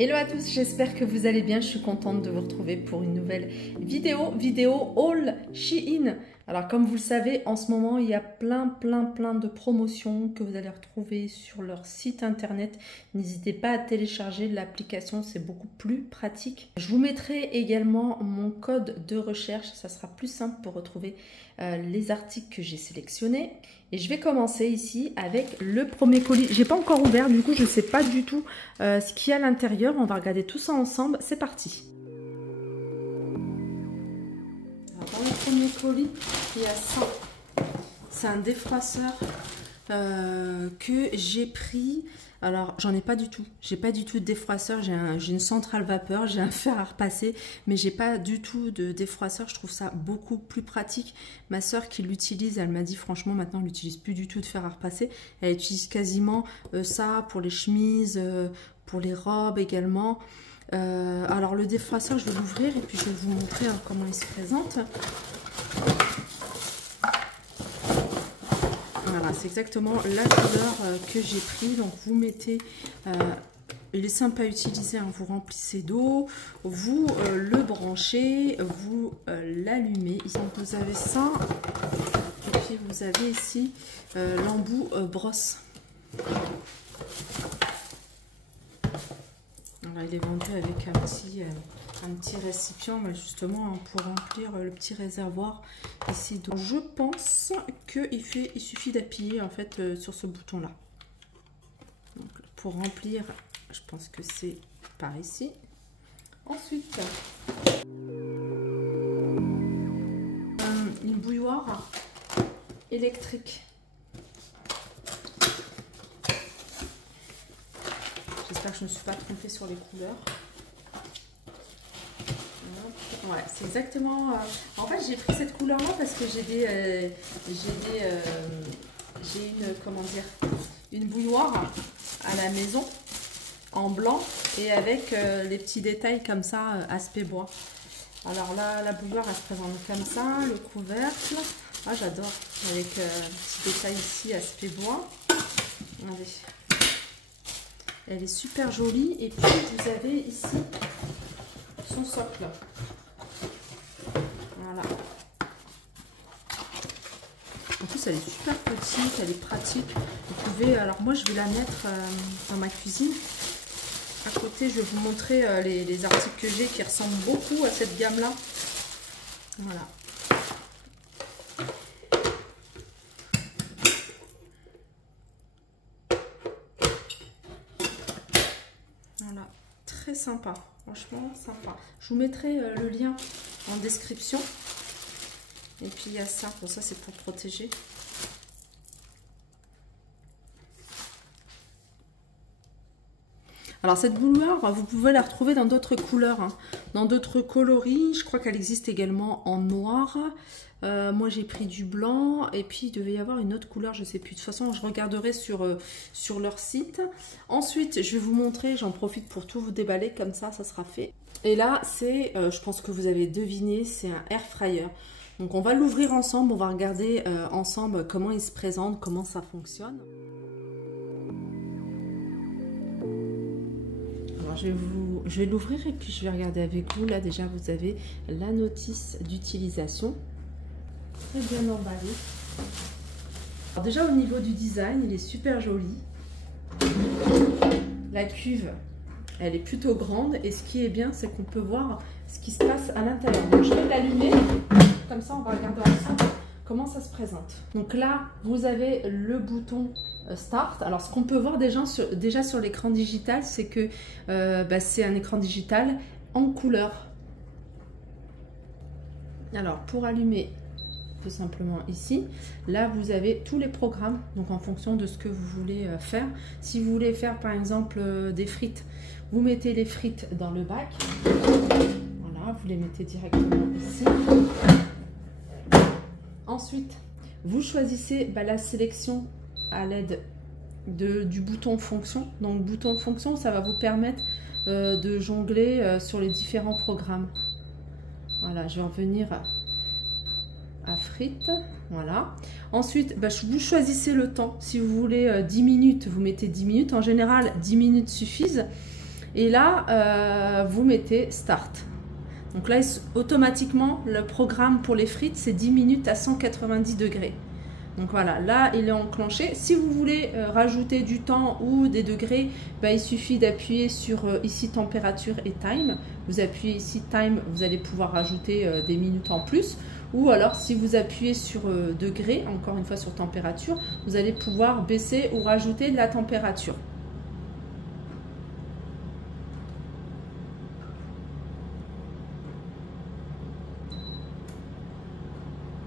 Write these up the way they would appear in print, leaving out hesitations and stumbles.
Hello à tous, j'espère que vous allez bien. Je suis contente de vous retrouver pour une nouvelle vidéo haul Shein. Alors comme vous le savez, en ce moment, il y a plein de promotions que vous allez retrouver sur leur site internet. N'hésitez pas à télécharger l'application, c'est beaucoup plus pratique. Je vous mettrai également mon code de recherche, ça sera plus simple pour retrouver les articles que j'ai sélectionnés. Et je vais commencer ici avec le premier colis. J'ai pas encore ouvert, du coup je sais pas du tout ce qu'il y a à l'intérieur. On va regarder tout ça ensemble. C'est parti. Alors, dans le premier colis, il y a ça. C'est un défroisseur que j'ai pris. Alors, j'en ai pas du tout. J'ai pas du tout de défroisseur. J'ai une centrale vapeur, j'ai un fer à repasser, mais j'ai pas du tout de défroisseur. Je trouve ça beaucoup plus pratique. Ma soeur qui l'utilise, elle m'a dit franchement, maintenant, elle n'utilise plus du tout de fer à repasser. Elle utilise quasiment ça pour les chemises, pour les robes également. Alors, le défroisseur, je vais l'ouvrir et puis je vais vous montrer comment il se présente. Voilà, c'est exactement la couleur que j'ai pris. Donc vous mettez, il est simple à utiliser, hein, vous remplissez d'eau, vous le branchez, vous l'allumez. Donc vous avez ça, et puis vous avez ici l'embout brosse. Alors, il est vendu avec un petit récipient, justement, hein, pour remplir le petit réservoir ici. Donc, je pense qu'il suffit d'appuyer en fait sur ce bouton là. Donc, pour remplir, je pense que c'est par ici. Ensuite, une bouilloire électrique. J'espère que je ne me suis pas trompée sur les couleurs. Ouais, c'est exactement. En fait, j'ai pris cette couleur-là parce que j'ai une bouilloire à la maison en blanc et avec les petits détails comme ça, aspect bois. Alors là, la bouilloire, elle se présente comme ça, le couvercle. Ah, j'adore, avec petit détail ici, aspect bois. Regardez. Elle est super jolie. Et puis, vous avez ici son socle. Voilà. En plus, elle est super petite, elle est pratique. Vous pouvez, alors moi, je vais la mettre dans ma cuisine. À côté, je vais vous montrer les articles que j'ai qui ressemblent beaucoup à cette gamme-là. Voilà. Voilà, très sympa, franchement sympa. Je vous mettrai le lien en description. Et puis il y a ça, bon ça c'est pour protéger. Alors cette bouilloire, vous pouvez la retrouver dans d'autres couleurs, hein, dans d'autres coloris. Je crois qu'elle existe également en noir. Moi j'ai pris du blanc et puis il devait y avoir une autre couleur, je ne sais plus. De toute façon je regarderai sur leur site. Ensuite je vais vous montrer, j'en profite pour tout vous déballer comme ça sera fait. Et là c'est, je pense que vous avez deviné, c'est un air fryer. Donc on va l'ouvrir ensemble, on va regarder ensemble comment il se présente, comment ça fonctionne. Alors je vais l'ouvrir et puis je vais regarder avec vous. Là déjà vous avez la notice d'utilisation. Très bien emballé. Alors déjà au niveau du design, il est super joli. La cuve, elle est plutôt grande et ce qui est bien, c'est qu'on peut voir ce qui se passe à l'intérieur. Donc je vais l'allumer, comme ça on va regarder ensemble comment ça se présente. Donc là, vous avez le bouton Start. Alors ce qu'on peut voir déjà sur l'écran digital, c'est que c'est un écran digital en couleur. Alors pour allumer, tout simplement ici, là vous avez tous les programmes, donc en fonction de ce que vous voulez faire. Si vous voulez faire par exemple des frites, vous mettez les frites dans le bac. Voilà, vous les mettez directement ici. Ensuite, vous choisissez la sélection à l'aide du bouton fonction. Donc, bouton fonction, ça va vous permettre de jongler sur les différents programmes. Voilà, je vais revenir à frites. Voilà. Ensuite, vous choisissez le temps. Si vous voulez 10 minutes, vous mettez 10 minutes. En général, 10 minutes suffisent. Et là, vous mettez Start. Donc là, automatiquement, le programme pour les frites, c'est 10 minutes à 190 degrés. Donc voilà, là, il est enclenché. Si vous voulez rajouter du temps ou des degrés, ben, il suffit d'appuyer sur ici température et time. Vous appuyez ici time, vous allez pouvoir rajouter des minutes en plus. Ou alors, si vous appuyez sur degrés, encore une fois sur température, vous allez pouvoir baisser ou rajouter de la température.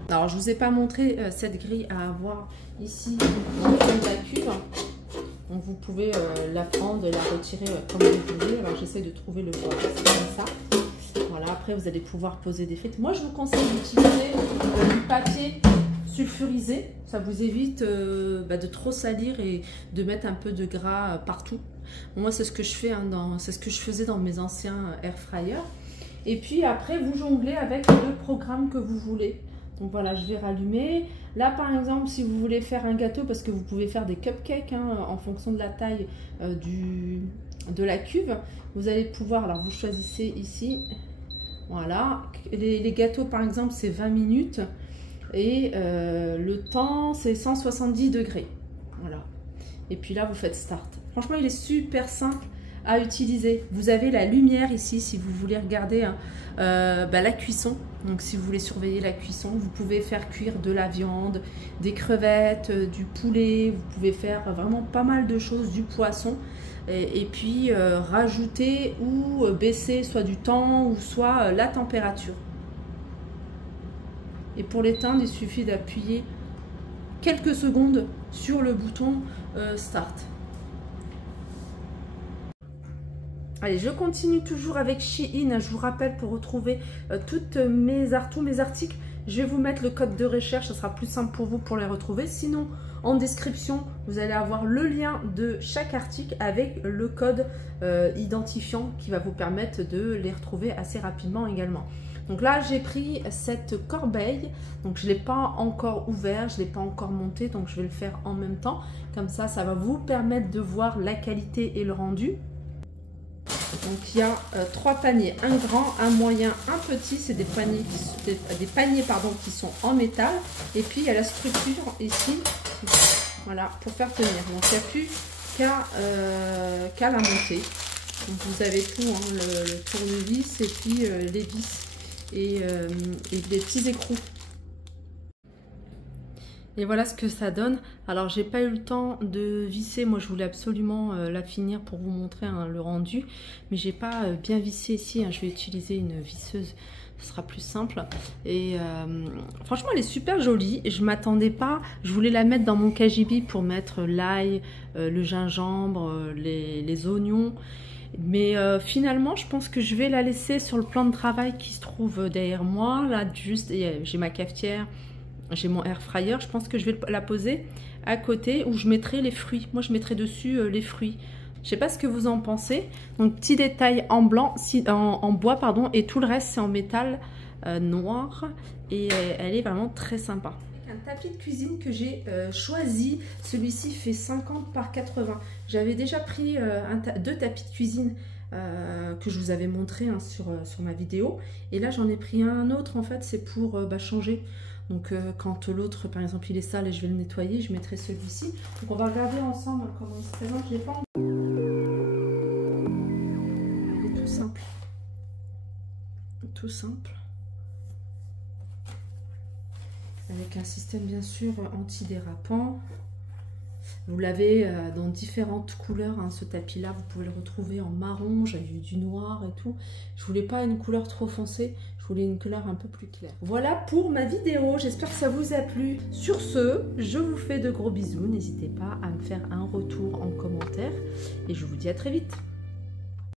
Alors, je ne vous ai pas montré cette grille à avoir ici dans le fond de la cuve. Donc, vous pouvez la prendre, la retirer comme vous voulez. Alors, j'essaie de trouver le bois. C'est comme ça. Voilà, après, vous allez pouvoir poser des frites. Moi, je vous conseille d'utiliser du papier sulfurisé. Ça vous évite de trop salir et de mettre un peu de gras partout. Moi, c'est ce que je fais, hein, c'est ce que je faisais dans mes anciens air fryers. Et puis, après, vous jonglez avec le programme que vous voulez. Donc voilà, je vais rallumer. Là, par exemple, si vous voulez faire un gâteau, parce que vous pouvez faire des cupcakes hein, en fonction de la taille de la cuve, vous allez pouvoir, alors vous choisissez ici, voilà. Les gâteaux, par exemple, c'est 20 minutes et le temps, c'est 170 degrés. Voilà. Et puis là, vous faites Start. Franchement, il est super simple à utiliser. Vous avez la lumière ici si vous voulez regarder hein, la cuisson. Donc si vous voulez surveiller la cuisson, vous pouvez faire cuire de la viande, des crevettes, du poulet, vous pouvez faire vraiment pas mal de choses, du poisson et puis rajouter ou baisser soit du temps ou soit la température. Et pour l'éteindre, il suffit d'appuyer quelques secondes sur le bouton Start. Allez, je continue toujours avec Shein. Je vous rappelle, pour retrouver tous mes articles, je vais vous mettre le code de recherche. Ça sera plus simple pour vous pour les retrouver. Sinon, en description, vous allez avoir le lien de chaque article avec le code identifiant qui va vous permettre de les retrouver assez rapidement également. Donc là, j'ai pris cette corbeille. Donc, je ne l'ai pas encore ouvert, je ne l'ai pas encore monté. Donc, je vais le faire en même temps. Comme ça, ça va vous permettre de voir la qualité et le rendu. Donc il y a 3 paniers, un grand, un moyen, un petit, c'est des paniers, qui sont en métal. Et puis il y a la structure ici, voilà, pour faire tenir. Donc il n'y a plus qu'à la monter. Donc vous avez tout, hein, le tournevis et puis les vis et des petits écrous. Et voilà ce que ça donne. Alors j'ai pas eu le temps de visser, moi je voulais absolument la finir pour vous montrer hein, le rendu, mais j'ai pas bien vissé ici, hein. Je vais utiliser une visseuse, ce sera plus simple. Et franchement elle est super jolie, je m'attendais pas, je voulais la mettre dans mon cagibi pour mettre l'ail, le gingembre, les oignons. Mais finalement je pense que je vais la laisser sur le plan de travail qui se trouve derrière moi. Là juste, j'ai ma cafetière, j'ai mon air fryer, je pense que je vais la poser à côté où je mettrai les fruits. Moi, je mettrai dessus les fruits. Je ne sais pas ce que vous en pensez. Donc, petit détail en blanc, en bois, pardon, et tout le reste, c'est en métal noir. Et elle est vraiment très sympa. Un tapis de cuisine que j'ai choisi. Celui-ci fait 50 par 80. J'avais déjà pris 2 tapis de cuisine que je vous avais montré hein, sur ma vidéo. Et là, j'en ai pris un autre. En fait, c'est pour changer. Donc quand l'autre, par exemple, il est sale et je vais le nettoyer, je mettrai celui-ci. Donc on va regarder ensemble comment il se présente. Il est tout simple. Tout simple. Avec un système bien sûr antidérapant. Vous l'avez dans différentes couleurs, hein, ce tapis-là, vous pouvez le retrouver en marron, j'ai eu du noir et tout. Je voulais pas une couleur trop foncée, je voulais une couleur un peu plus claire. Voilà pour ma vidéo, j'espère que ça vous a plu. Sur ce, je vous fais de gros bisous, n'hésitez pas à me faire un retour en commentaire et je vous dis à très vite.